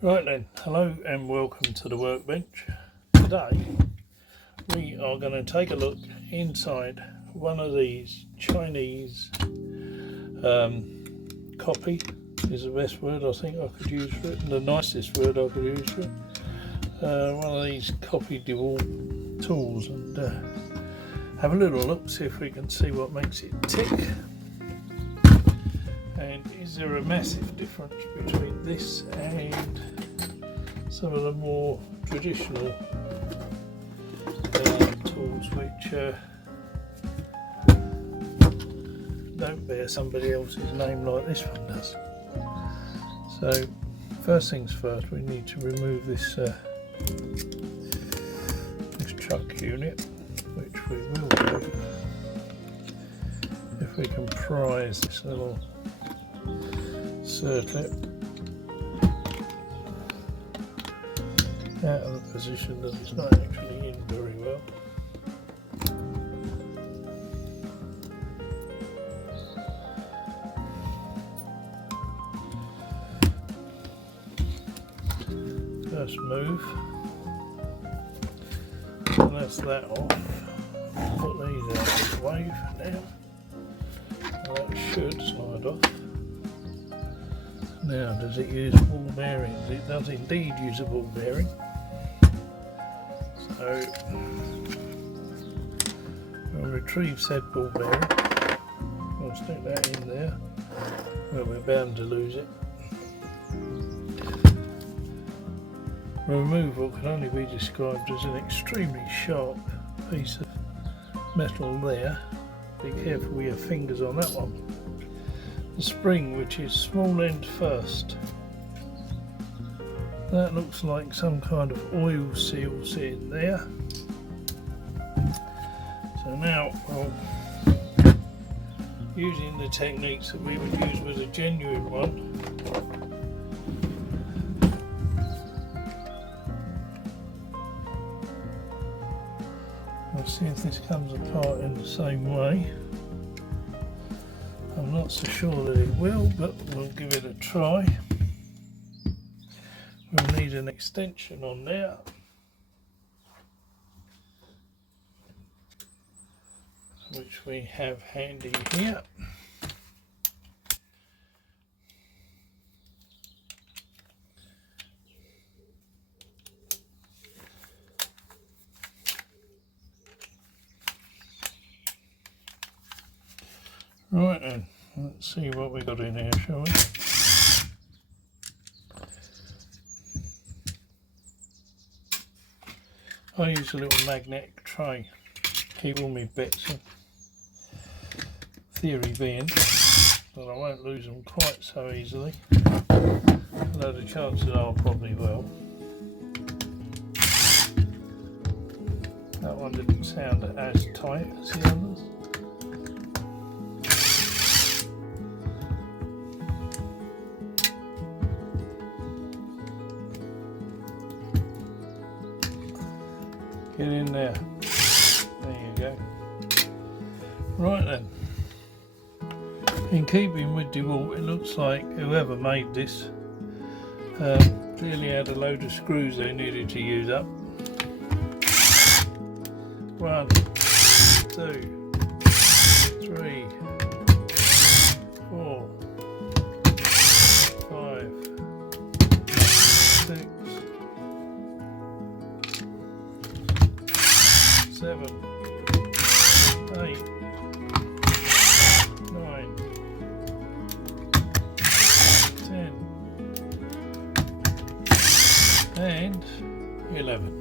Right then, hello and welcome to the workbench. Today we are going to take a look inside one of these Chinese copy is the best word I think I could use for it, and the nicest word I could use for it. One of these copy DeWalt tools, and have a little look, see if we can see what makes it tick. And is there a massive difference between this and some of the more traditional tools which don't bear somebody else's name like this one does? So first things first, we need to remove this this chuck unit, which we will do if we can prise this little circlip out of the position that it's not actually in very well. First move, and that's that off. Put these out of the way for now. That should slide off. Now, does it use ball bearings? It does indeed use a ball bearing. So we'll retrieve said ball bearing. We'll stick that in there where we're bound to lose it. Remove what can only be described as an extremely sharp piece of metal there. Be careful with your fingers on that one. The spring, which is small end first, that looks like some kind of oil seal sitting there. So now, using the techniques that we would use with a genuine one, we'll see if this comes apart in the same way. I'm not so sure that it will, but we'll give it a try. We'll need an extension on there. Which we have handy here. Right then, let's see what we got in here, shall we? I use a little magnetic tray, keep all my bits in. Theory being that I won't lose them quite so easily, although the chances are I probably will. That one didn't sound as tight as the others. Get in there. There you go. Right then. In keeping with DeWalt, it looks like whoever made this clearly had a load of screws they needed to use up. 1, 2, 3, 4, 5, 6, 7, 8, 9, 10, and 11.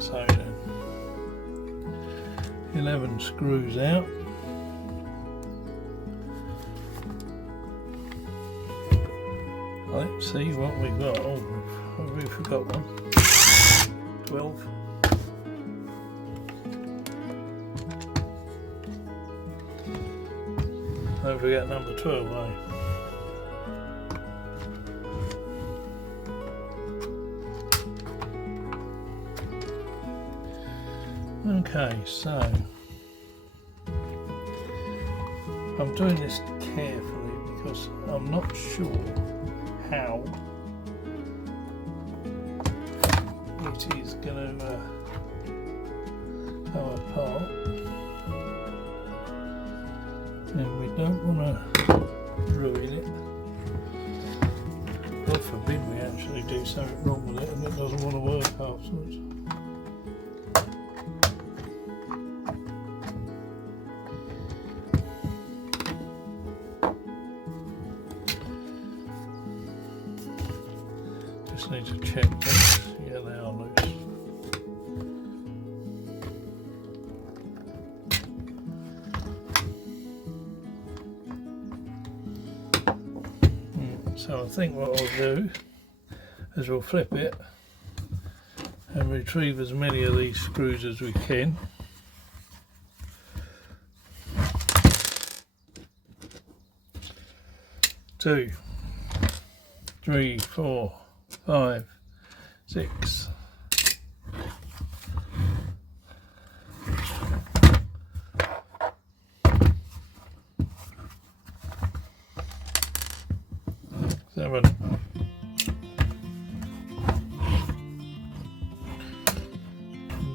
So 11 screws out. Let's see what we've got. Oh, we forgot one. 12. Don't forget number 12, eh? Okay, so I'm doing this carefully because works. I'm not sure how it is going to come apart, and we don't want to ruin it. God forbid we actually do something wrong with it and it doesn't want to work afterwards. Just need to check this. Yeah, they are loose. So I think what I'll do is we'll flip it and retrieve as many of these screws as we can. Two, 3, 4, 5, 6. Seven.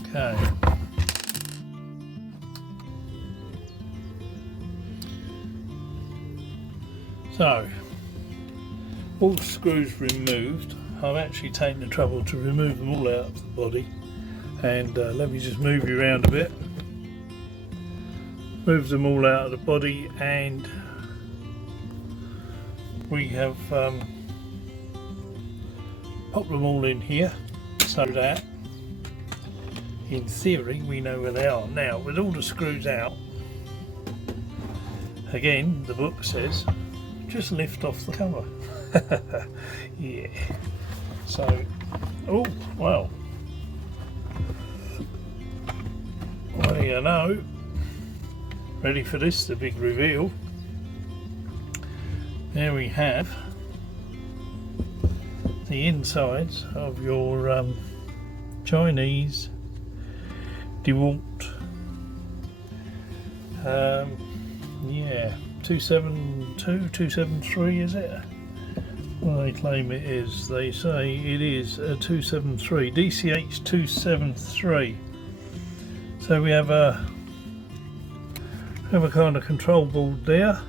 Okay. So, all screws removed. I've actually taken the trouble to remove them all out of the body, and let me just move you around a bit. Move them all out of the body, and we have popped them all in here so that in theory we know where they are. Now, with all the screws out, again the book says just lift off the cover. Yeah, so, oh well, what do you know, ready for this, the big reveal. There we have the insides of your Chinese DeWalt, yeah, 272, 273 is it? Well, they claim it is. They say it is a 273, DCH 273. So we have a kind of control board there.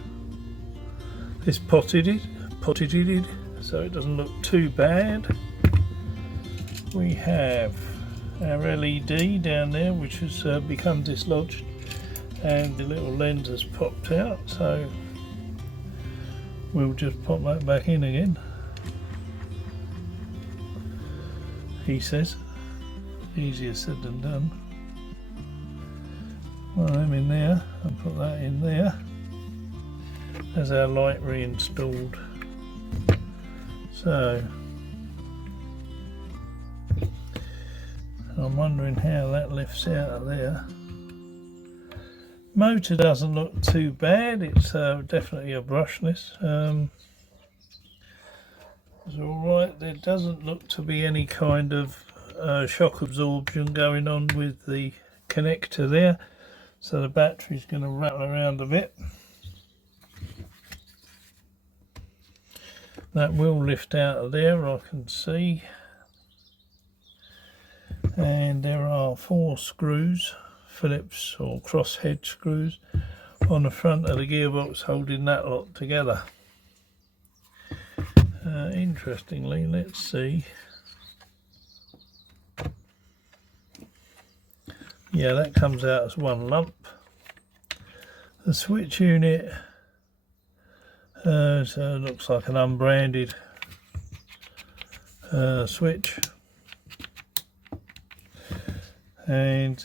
It's potted, so it doesn't look too bad. We have our LED down there, which has become dislodged, and the little lens has popped out, so we'll just pop that back in again. He says, easier said than done. Well, I'm in there, I'll put that in there. There's our light reinstalled. So I'm wondering how that lifts out of there. Motor doesn't look too bad. It's definitely a brushless. It's alright. There doesn't look to be any kind of shock absorption going on with the connector there. So the battery's going to rattle around a bit. That will lift out of there, I can see. And there are 4 screws, Phillips or crosshead screws, on the front of the gearbox holding that lot together. Interestingly, let's see. Yeah, that comes out as one lump. The switch unit so it looks like an unbranded switch, and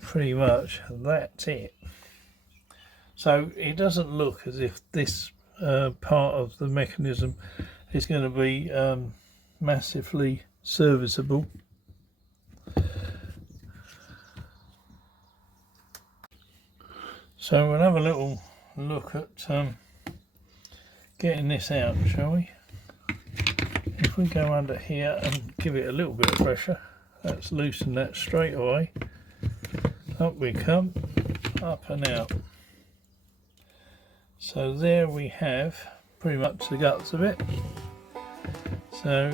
pretty much that's it. So it doesn't look as if this part of the mechanism is going to be massively serviceable. So we'll have a little look at getting this out, shall we? If we go under here and give it a little bit of pressure, that's loosened that straight away. Up we come, up and out. So there we have pretty much the guts of it. So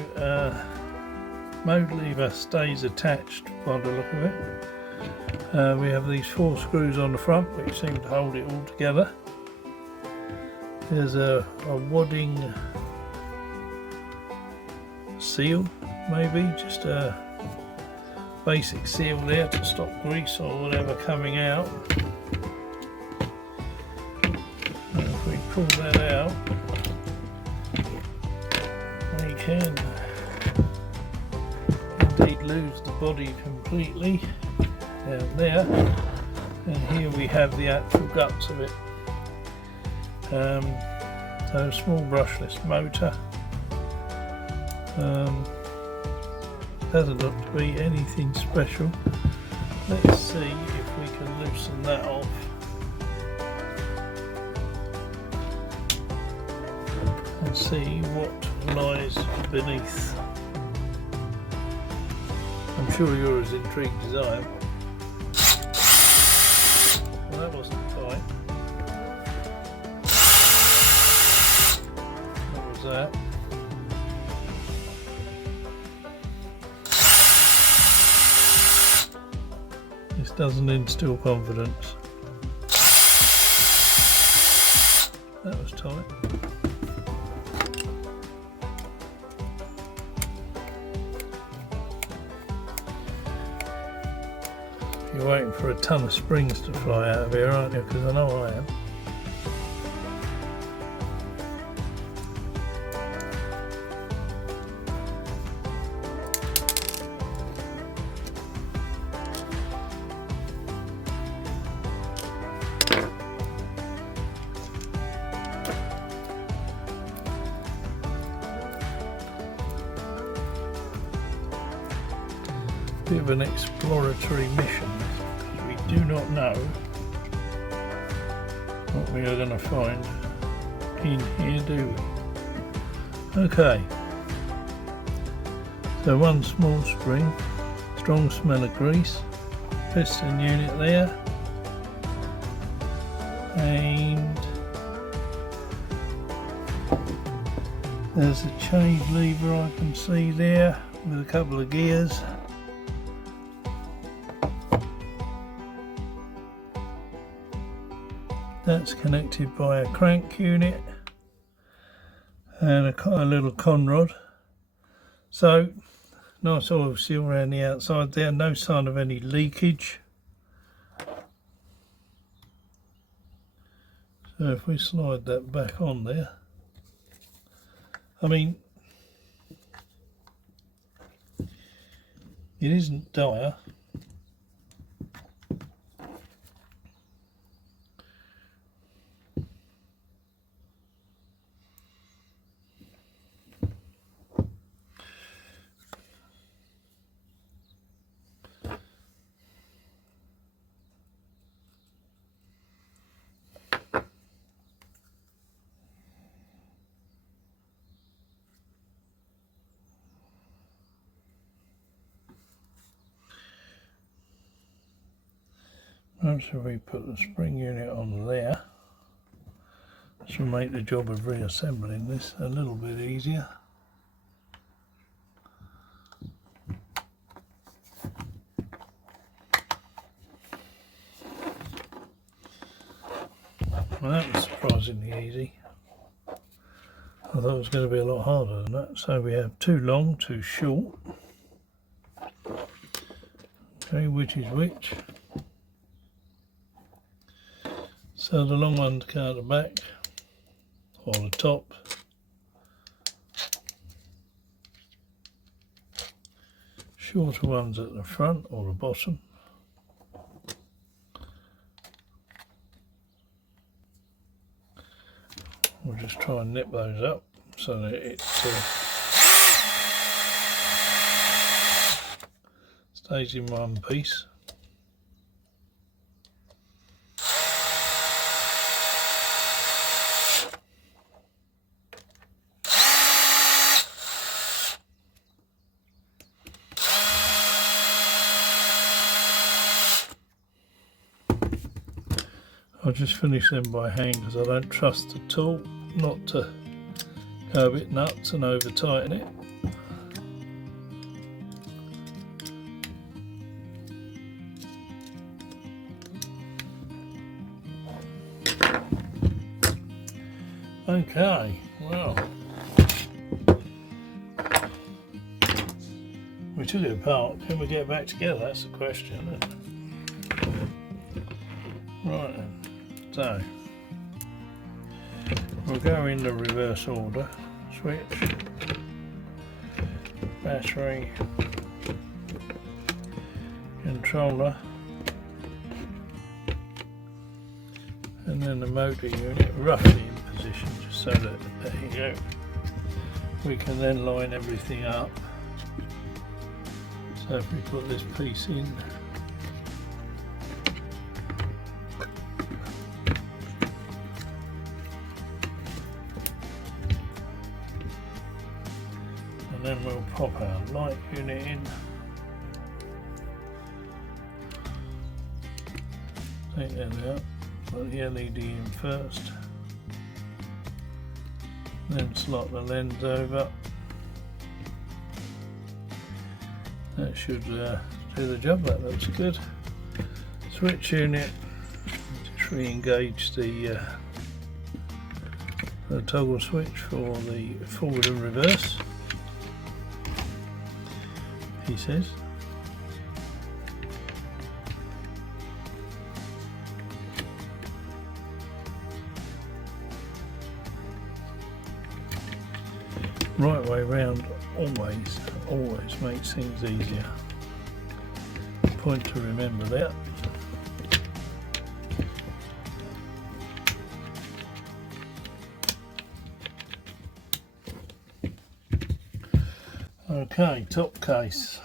mode lever stays attached by the look of it. We have these 4 screws on the front which seem to hold it all together. There's a wadding seal, maybe just a basic seal there to stop grease or whatever coming out. And if we pull that out, we can indeed lose the body completely down there, and here we have the actual guts of it. So a small brushless motor. Doesn't look to be anything special. Let's see if we can loosen that off. And see what lies beneath. I'm sure you're as intrigued as I am. Well, that wasn't tight. What was that? This doesn't instill confidence. That was tight. You're waiting for a ton of springs to fly out of here, aren't you? Because I know I am. Bit of an exploratory mission, because we do not know what we are going to find in here, do we? Okay, so one small spring, strong smell of grease, piston unit there, and there's a change lever I can see there with a couple of gears. That's connected by a crank unit and a little conrod. So nice oil seal around the outside there, no sign of any leakage. So if we slide that back on there, I mean, it isn't dire. Perhaps if we put the spring unit on there, this will make the job of reassembling this a little bit easier. Well, that was surprisingly easy. I thought it was going to be a lot harder than that. So we have 2 long, 2 short. Okay, which is which? So the long ones go at the back, or the top. Shorter ones at the front or the bottom. We'll just try and nip those up so that it stays in one piece. I'll just finish them by hand because I don't trust the tool not to go a bit nuts and over tighten it. Okay, well, we took it apart. Can we get it back together? That's the question, isn't it? Right then, so we'll go in the reverse order. Switch, battery, controller, and then the motor unit roughly in position, just so that, there you go, we can then line everything up. So if we put this piece in, and then we'll pop our light unit in, take that out, put the LED in first, then slot the lens over. That should do the job. That looks good. Switch unit, just re-engage the toggle switch for the forward and reverse, he says. Right way round always makes things easier. Point to remember that. Okay, top case.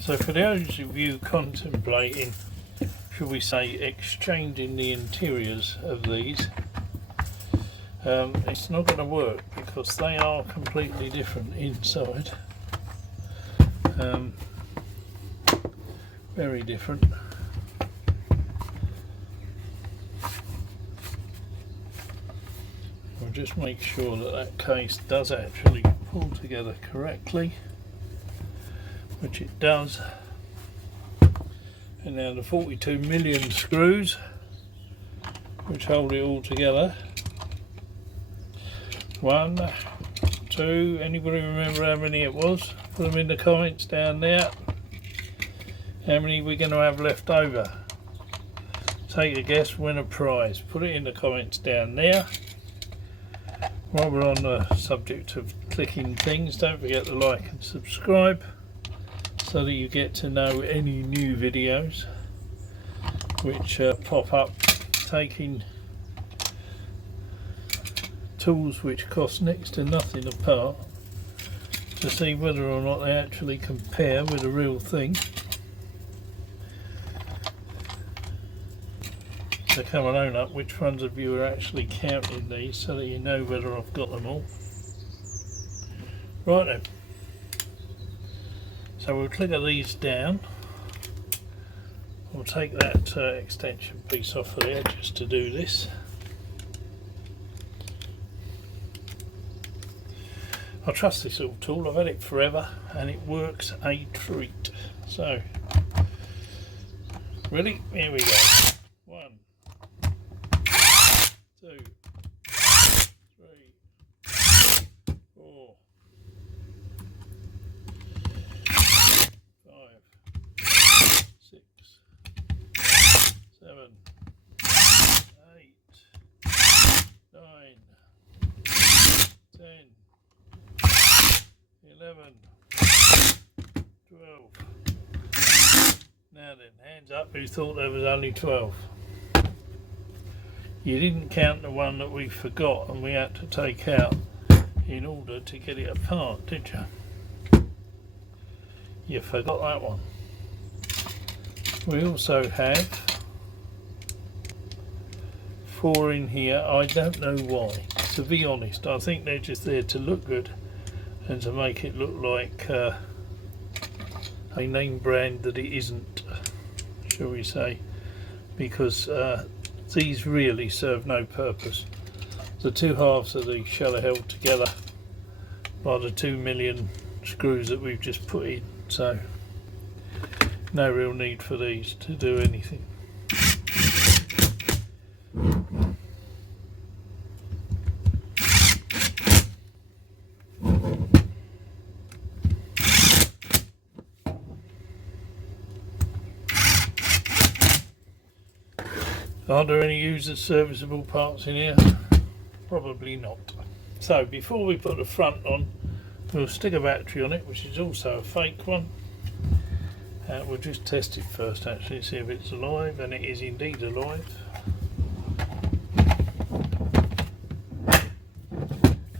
So for those of you contemplating, should we say, exchanging the interiors of these, it's not going to work because they are completely different inside. Very different. We'll just make sure that that case does actually pull together correctly, which it does. And now the 42 million screws which hold it all together. 1, 2, anybody remember how many it was? Put them in the comments down there. How many we're going to have left over? Take a guess, win a prize. Put it in the comments down there. While we're on the subject of clicking things, don't forget to like and subscribe so that you get to know any new videos which pop up, taking tools which cost next to nothing apart to see whether or not they actually compare with the real thing. So come and own up which ones of you are actually counting these so that you know whether I've got them all. Right then, so we'll clicker these down. We'll take that extension piece off of there just to do this. I trust this little tool, I've had it forever and it works a treat. So, ready? Here we go. 1, 2, 3, 4, 5, 6, 7, 8, 9, 10, 11, 12. Now then, hands up who thought there was only 12. You didn't count the one that we forgot and we had to take out in order to get it apart, did you? You forgot that one. We also have 4 in here. I don't know why, to be honest. I think they're just there to look good and to make it look like a name brand that it isn't, shall we say, because These really serve no purpose. The two halves of the shell are held together by the 2 million screws that we've just put in, so no real need for these to do anything. Are there any used as serviceable parts in here? Probably not. So before we put the front on, we'll stick a battery on it, which is also a fake one. We'll just test it first actually, see if it's alive, and it is indeed alive.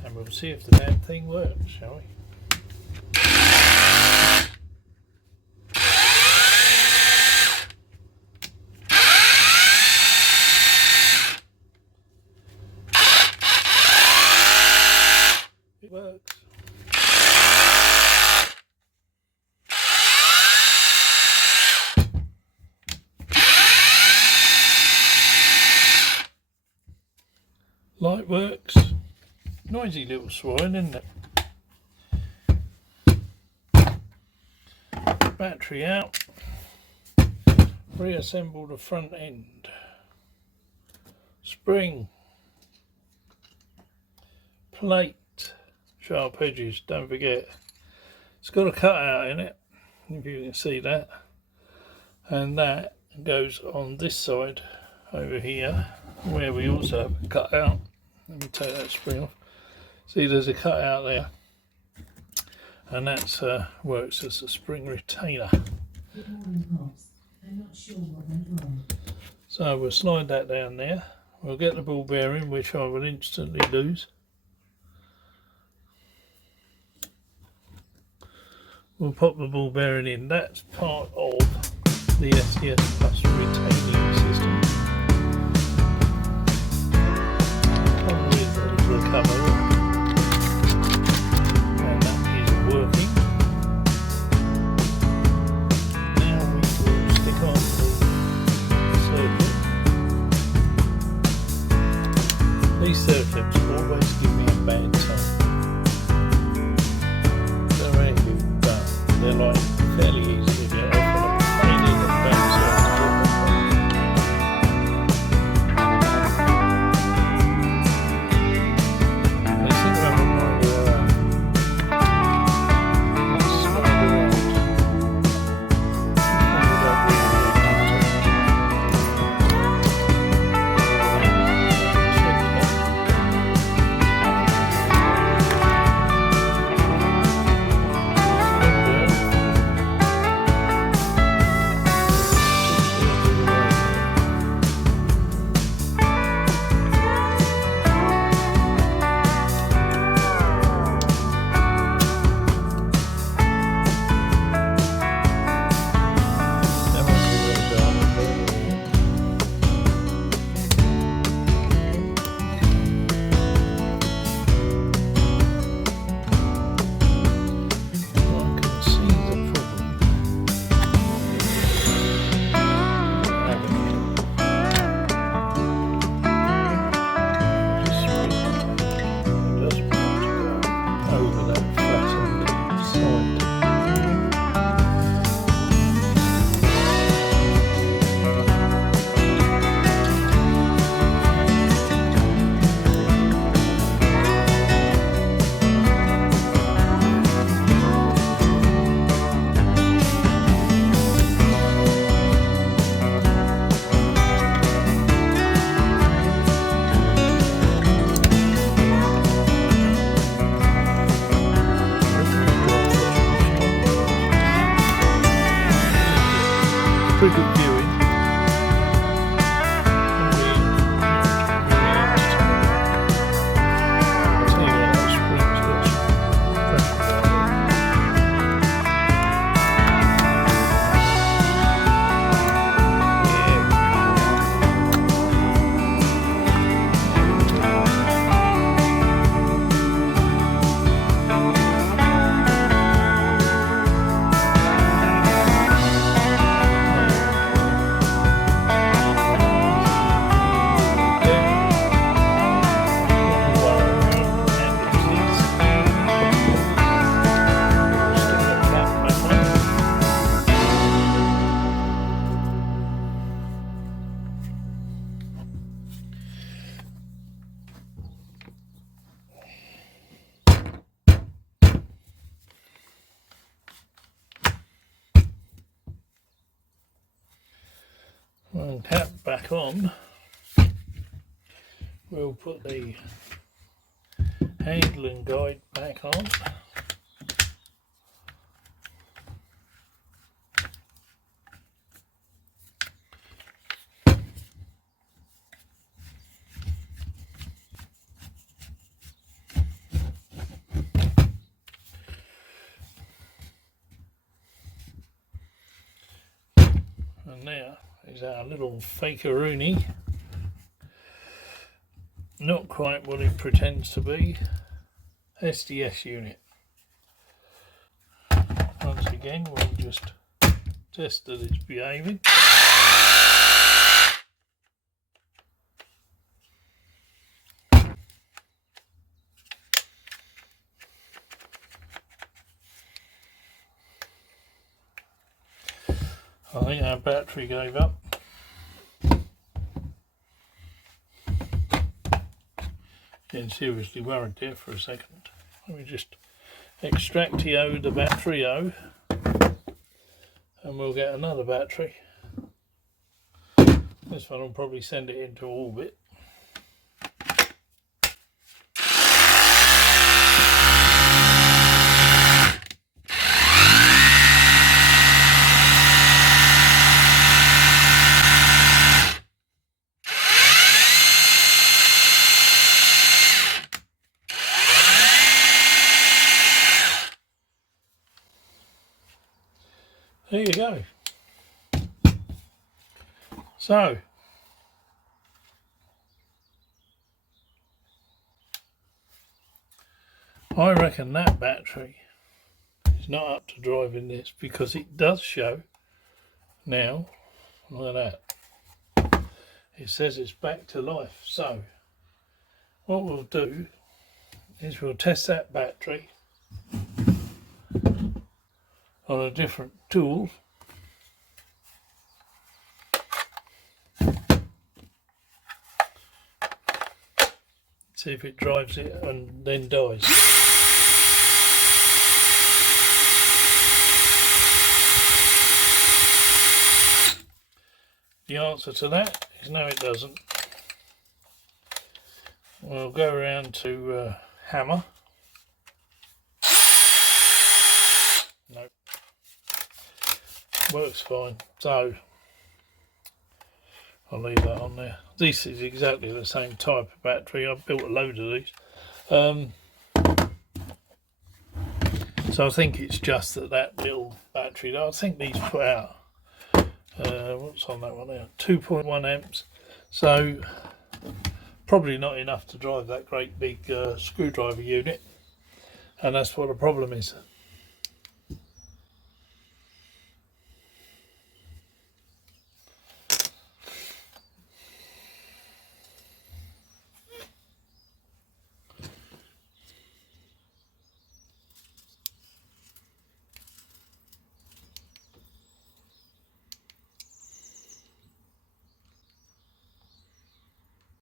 And we'll see if the damn thing works, shall we? It works. Light works. Noisy little swine, isn't it? Battery out. Reassemble the front end. Spring. Plate. Sharp edges, don't forget. It's got a cutout in it, if you can see that. And that goes on this side over here, where we also have a cutout. Let me take that spring off. See, there's a cutout there. And that works as a spring retainer. Good morning, Pops. I'm not sure what went wrong. So we'll slide that down there. We'll get the ball bearing, which I will instantly lose. We'll pop the ball bearing in. That's part of the SDS Plus retaining system. Come with a little cover, and that is working. Now we will stick on the circuit. These circuits always give me a bad time. They're like fairly easy to get off, and a pain in the backside to get them off. They seem to have a mind of their own. Let's slide around. long cap back on, we'll put the handle and guide back on. And now is our little fakeroonie. Not quite what it pretends to be. SDS unit. Once again, we'll just test that it's behaving. I think our battery gave up. Getting seriously worried there for a second. Let me just extractio the battery and we'll get another battery. This one will probably send it into orbit. There you go. So, I reckon that battery is not up to driving this, because it does show now, look at that, it says it's back to life. So what we'll do is we'll test that battery on a different tool. See if it drives it and then dies. The answer to that is no, it doesn't. We'll go around to hammer. Nope. Works fine. So I'll leave that on there. This is exactly the same type of battery. I've built a load of these. So I think it's just that little battery. I think these put out, what's on that one there? 2.1 amps. So probably not enough to drive that great big screwdriver unit. And that's what the problem is.